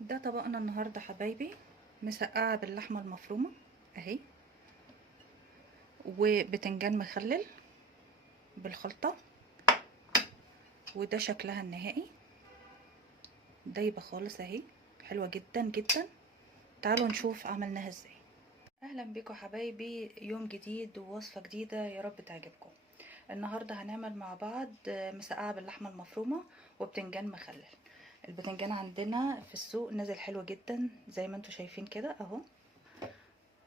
ده طبقنا النهارده حبايبي، مسقعه باللحمه المفرومه اهي، وبتنجان مخلل بالخلطه، وده شكلها النهائي. دايبه خالص اهي، حلوه جدا جدا. تعالوا نشوف عملناها ازاي. اهلا بيكم حبايبي، يوم جديد ووصفه جديده، يا رب تعجبكم. النهارده هنعمل مع بعض مسقعه باللحمه المفرومه وبتنجان مخلل. البتنجان عندنا في السوق نازل حلو جدا زي ما انتم شايفين كده اهو.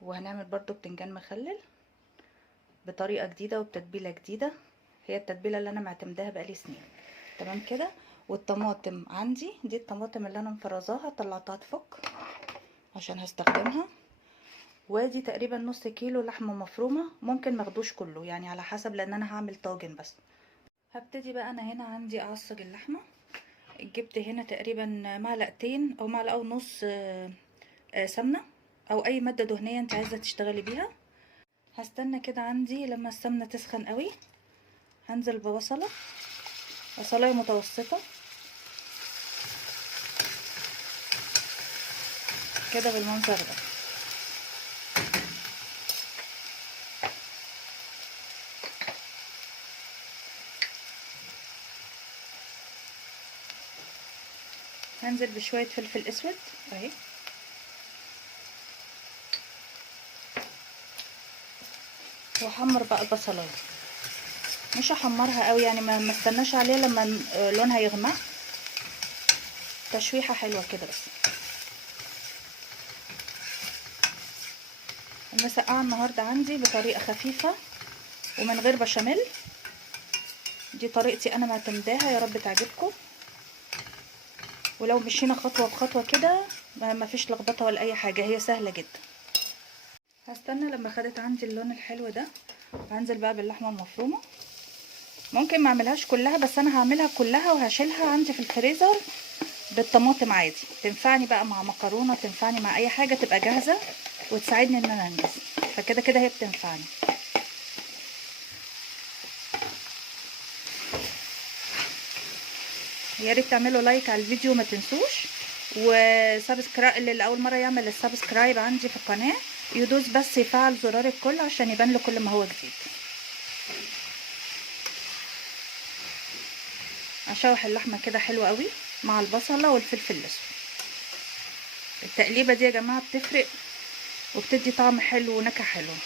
وهنعمل برضو بتنجان مخلل بطريقه جديده وبتتبيله جديده، هي التتبيله اللي انا معتمداها بقالي سنين. تمام كده. والطماطم عندي دي الطماطم اللي انا مفرزاها، طلعتها تفك عشان هستخدمها. وادي تقريبا نص كيلو لحمه مفرومه، ممكن ماخدوش كله يعني على حسب، لان انا هعمل طاجن بس. هبتدي بقى، انا هنا عندي اعصج اللحمه. جبت هنا تقريبا معلقتين او معلقه ونص سمنه، او اي ماده دهنيه انت عايزه تشتغلي بيها. هستنى كده عندي لما السمنه تسخن قوي، هنزل ببصله، بصلايه متوسطه كده بالمنظر ده. هنزل بشويه فلفل اسود اهي، واحمر بقى البصلايه. مش هحمرها قوي يعني، ما استناش عليها لما لونها يغمق، تشويحه حلوه كده بس. المسقعه النهارده عندي بطريقه خفيفه ومن غير بشاميل، دي طريقتي انا معتمداها، يا رب تعجبكم. ولو مشينا خطوه بخطوه كده ما فيش لخبطه ولا اي حاجه، هي سهله جدا. هستنى لما خدت عندي اللون الحلو ده، هنزل بقى باللحمه المفرومه. ممكن ما اعملهاش كلها، بس انا هعملها كلها وهشيلها عندي في الفريزر بالطماطم عادي، تنفعني بقى مع مكرونه، تنفعني مع اي حاجه، تبقى جاهزه وتساعدني ان انا انجز. فكده كده هي بتنفعني. يا ريت تعملوا لايك على الفيديو ما تنسوش، وسبسكرايب اللي اول مره يعمل السبسكرايب عندي في القناه يدوس بس يفعل زرار الكل عشان يبان له كل ما هو جديد. اشوح اللحمه كده حلوه قوي مع البصله والفلفل الاسود. التقليبه دي يا جماعه بتفرق وبتدي طعم حلو ونكهه حلوه.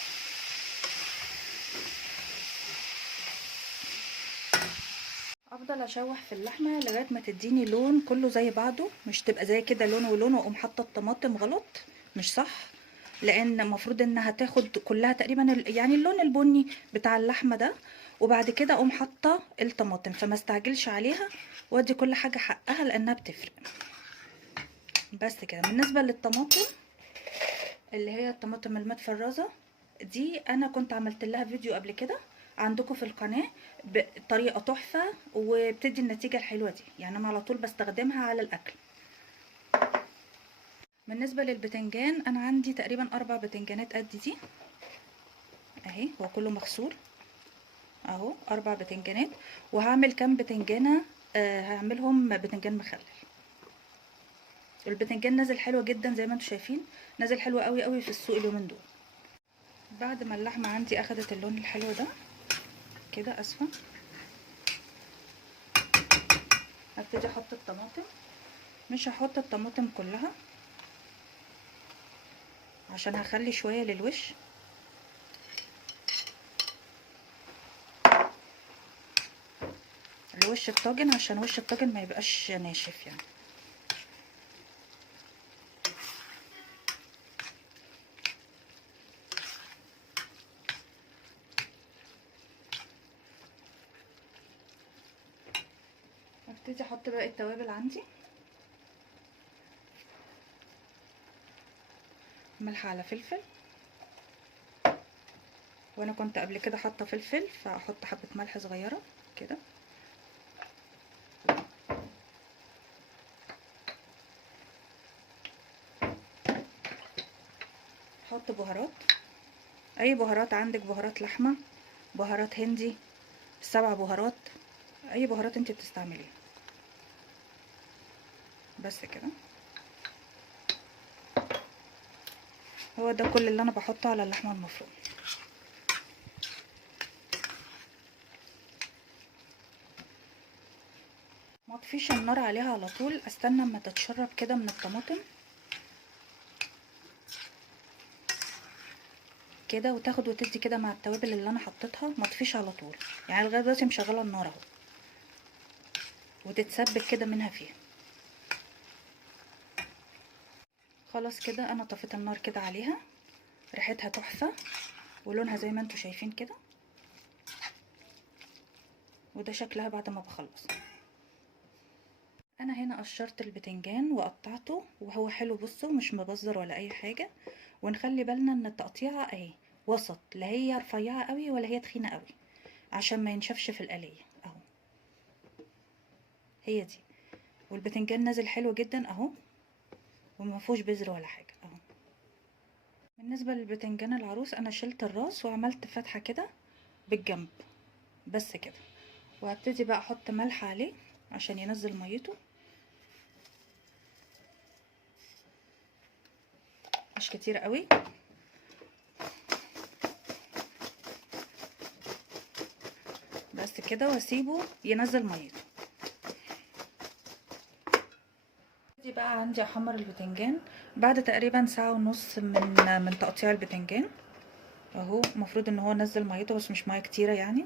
افضل اشوح في اللحمه لغايه ما تديني لون كله زي بعضه، مش تبقى زي كده لون ولون واقوم حاطه الطماطم غلط، مش صح. لان المفروض انها تاخد كلها تقريبا يعني اللون البني بتاع اللحمه ده، وبعد كده اقوم حاطه الطماطم، فما استعجلش عليها وادي كل حاجه حقها لانها بتفرق. بس كده. بالنسبه للطماطم اللي هي الطماطم المتفرزه دي، انا كنت عملت لها فيديو قبل كده عندكم في القناه بطريقه تحفه وبتدي النتيجه الحلوه دي، يعني انا على طول بستخدمها على الاكل. بالنسبه للبتنجان، انا عندي تقريبا 4 بتنجانات قد دي اهي، هو كله مغسول اهو، 4 بتنجانات. وهعمل كام بتنجانه؟ هعملهم بتنجان مخلل. البتنجان نازل حلو جدا زي ما انتم شايفين، نازل حلو قوي قوي في السوق اليومين دول. بعد ما اللحمه عندي اخدت اللون الحلو ده كده، اسفه، هبتدي احط الطماطم. مش هحط الطماطم كلها عشان هخلي شويه للوش. الوش الطاجن عشان وش الطاجن ما يبقاش ناشف يعني. هبتدي احط باقي التوابل عندي، ملح على فلفل، وانا كنت قبل كده حاطه فلفل فاحط حبه ملح صغيره كده. احط بهارات، اي بهارات عندك، بهارات لحمه، بهارات هندي، 7 بهارات، اي بهارات انت بتستعمليها. بس كده. هو ده كل اللي انا بحطه على اللحمه المفرومه. ما اطفيش النار عليها على طول، استنى اما تتشرب كده من الطماطم كده وتاخد وتدي كده مع التوابل اللي انا حطيتها. ما اطفيش على طول، يعني لغايه دلوقتي مشغله النار اهو، وتتسبك كده منها فيها. خلاص كده انا طفيت النار كده عليها. ريحتها تحفه ولونها زي ما انتوا شايفين كده، وده شكلها بعد ما بخلص. انا هنا قشرت البتنجان وقطعته وهو حلو، بصوا مش مبذر ولا اي حاجه. ونخلي بالنا ان التقطيعه اهي وسط، لا هي رفيعه قوي ولا هي تخينه قوي، عشان ما ينشفش في القليه اهو. هي دي. والبتنجان نازل حلو جدا اهو، وما فيهوش بذر ولا حاجه اهو. بالنسبه للبتنجان العروس انا شلت الراس وعملت فتحه كده بالجنب بس كده. وهبتدي بقى احط ملح عليه عشان ينزل ميته، مش كتير قوي. بس كده واسيبه ينزل ميته. دي بقى عندي احمر البتنجان بعد تقريبا ساعة ونص من تقطيع البتنجان اهو. المفروض ان هو نزل ميته بس مش ميه كتيره يعني.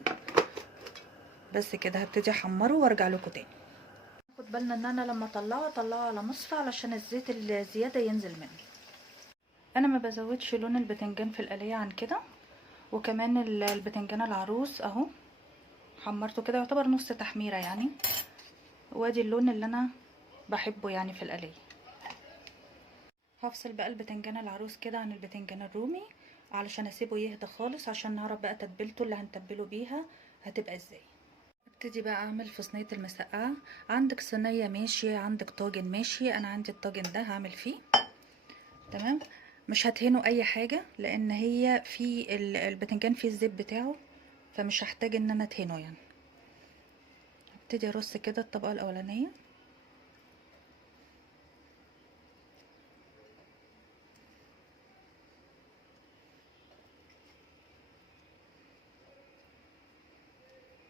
بس كده هبتدي احمره وارجع لكم تاني. خد بالنا ان انا لما اطلعه على مصفى علشان الزيت الزياده ينزل منه. انا ما بزودش لون البتنجان في القليه عن كده. وكمان البتنجان العروس اهو حمرته كده يعتبر نص تحميره يعني. وادي اللون اللي انا بحبه يعني في القليه. هفصل بقى البتنجان العروس كده عن البتنجان الرومي علشان اسيبه يهدى خالص، عشان نعرف بقى تتبيلته اللي هنتبله بيها هتبقى ازاي. ابتدي بقى اعمل في صينيه المسقعه. عندك صينيه ماشي، عندك طاجن ماشي. انا عندي الطاجن ده هعمل فيه تمام. مش هدهنه اي حاجه لان هي في البتنجان فيه الزيت بتاعه، فمش هحتاج ان انا ادهنه يعني. ابتدي ارص كده الطبقه الاولانيه.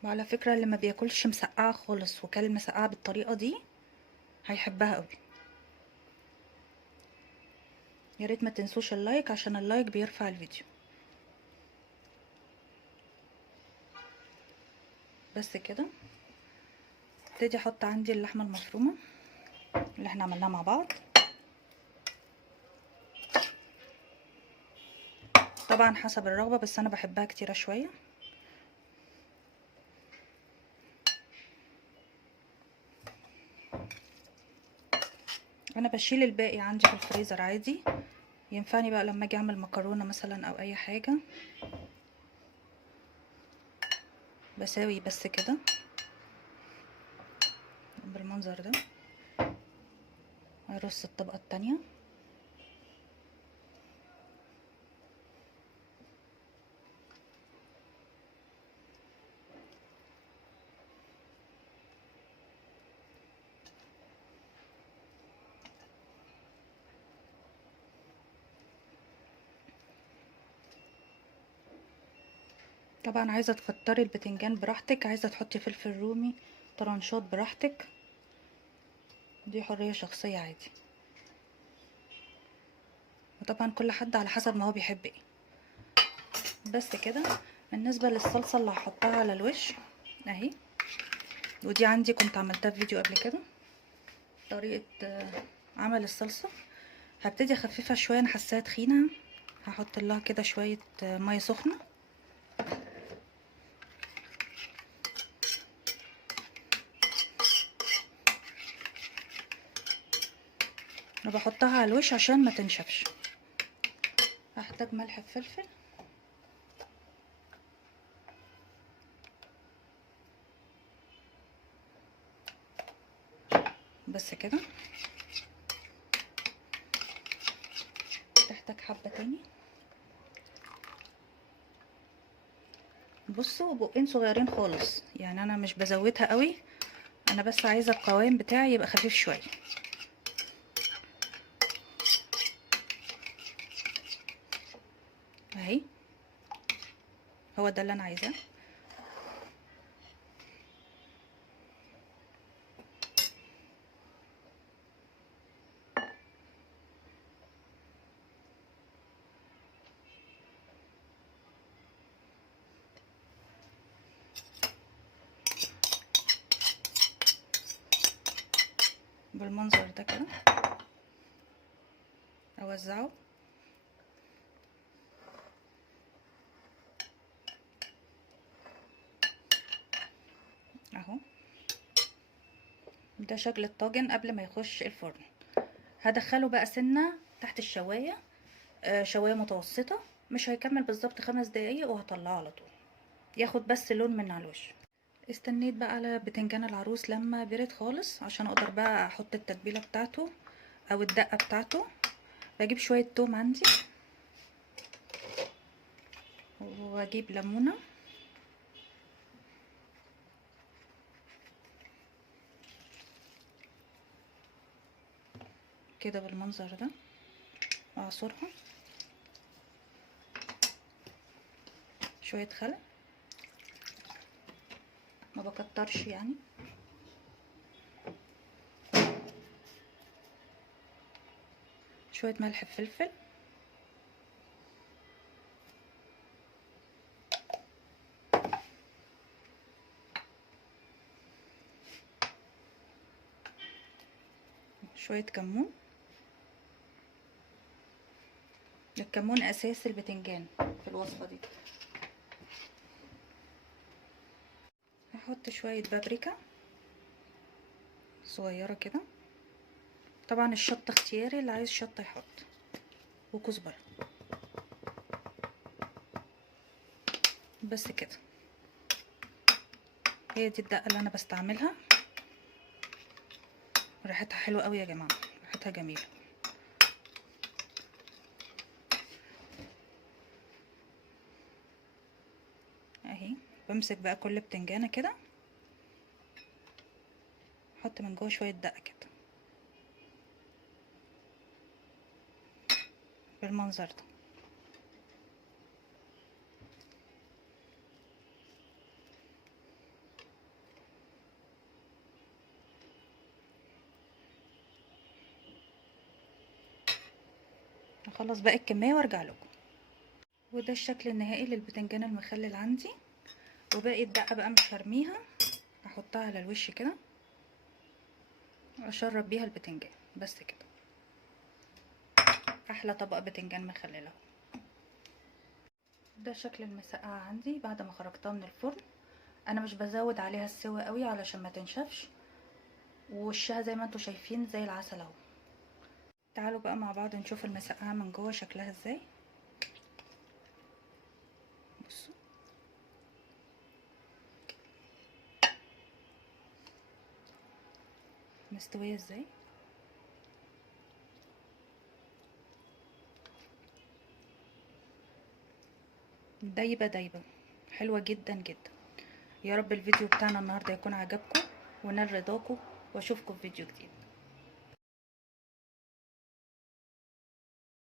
وعلى فكره اللي ما بياكلش مسقعه خالص وكل المسقعه بالطريقه دي هيحبها قوي. يا ريت ما تنسوش اللايك عشان اللايك بيرفع الفيديو. بس كده ابتدي احط عندي اللحمه المفرومه اللي احنا عملناها مع بعض. طبعا حسب الرغبه بس انا بحبها كتيره شويه. انا بشيل الباقي عندي في الفريزر عادي، ينفعني بقى لما اجي اعمل مكرونه مثلا او اي حاجه. بساوي بس كده بالمنظر ده. ارص الطبقه التانية. طبعا عايزه تكتري البتنجان براحتك، عايزه تحطي فلفل رومي طرنشات براحتك، دي حريه شخصيه عادي. وطبعا كل حد على حسب ما هو بيحب ايه. بس كده. بالنسبه للصلصه اللي هحطها على الوش اهي، ودي عندي كنت عملتها في فيديو قبل كده طريقه عمل الصلصه. هبتدي اخففها شويه، انا حاساها تخينه. هحط لها كده شويه ميه سخنه. انا بحطها على الوش عشان ما تنشفش. هحتاج ملح وفلفل. بس كده. تحتاج حبه تاني. بصوا بقين صغيرين خالص يعني، انا مش بزودها قوي، انا بس عايزه القوام بتاعي يبقى خفيف شويه. اهي، هو ده اللي انا عايزاه. بالمنظر ده كده اوزعه. اهو ده شكل الطاجن قبل ما يخش الفرن. هدخله بقى سنه تحت الشوايه، شوايه متوسطه، مش هيكمل بالظبط 5 دقايق وهطلعه على طول، ياخد بس لون من على الوش. استنيت بقى على بتنجان العروس لما برد خالص عشان اقدر بقى احط التتبيله بتاعته او الدقه بتاعته. بجيب شويه توم عندي، واجيب ليمونه كده بالمنظر ده، واعصرها. شويه خل، ما بكترش يعني. شويه ملح فلفل، شويه كمون. الكمون اساس البتنجان في الوصفه دي. هحط شويه بابريكا صغيره كده، طبعا الشطه اختياري، اللي عايز شطه يحط، وكزبره. بس كده، هي دي الدقه اللي انا بستعملها. ريحتها حلوه قوي يا جماعه، ريحتها جميله. اهي بمسك بقى كل بتنجانه كده، احط من جوه شويه دقه كده بالمنظر ده. هخلص باقي الكميه وارجع لكم. وده الشكل النهائي للبتنجان المخلل عندي. وباقي الدقه بقى مش هرميها، احطها على الوش كده، اشرب بيها البتنجان. بس كده، احلى طبق بتنجان مخلل اهو. ده شكل المسقعه عندي بعد ما خرجتها من الفرن. انا مش بزود عليها السوا قوي علشان ما تنشفش، ووشها زي ما انتوا شايفين زي العسل اهو. تعالوا بقى مع بعض نشوف المسقعه من جوه شكلها ازاي. بصوا مستويه ازاي. دايبه دايبه، حلوه جدا جدا. يا رب الفيديو بتاعنا النهارده يكون عجبكم ونال رضاكم، واشوفكم في فيديو جديد.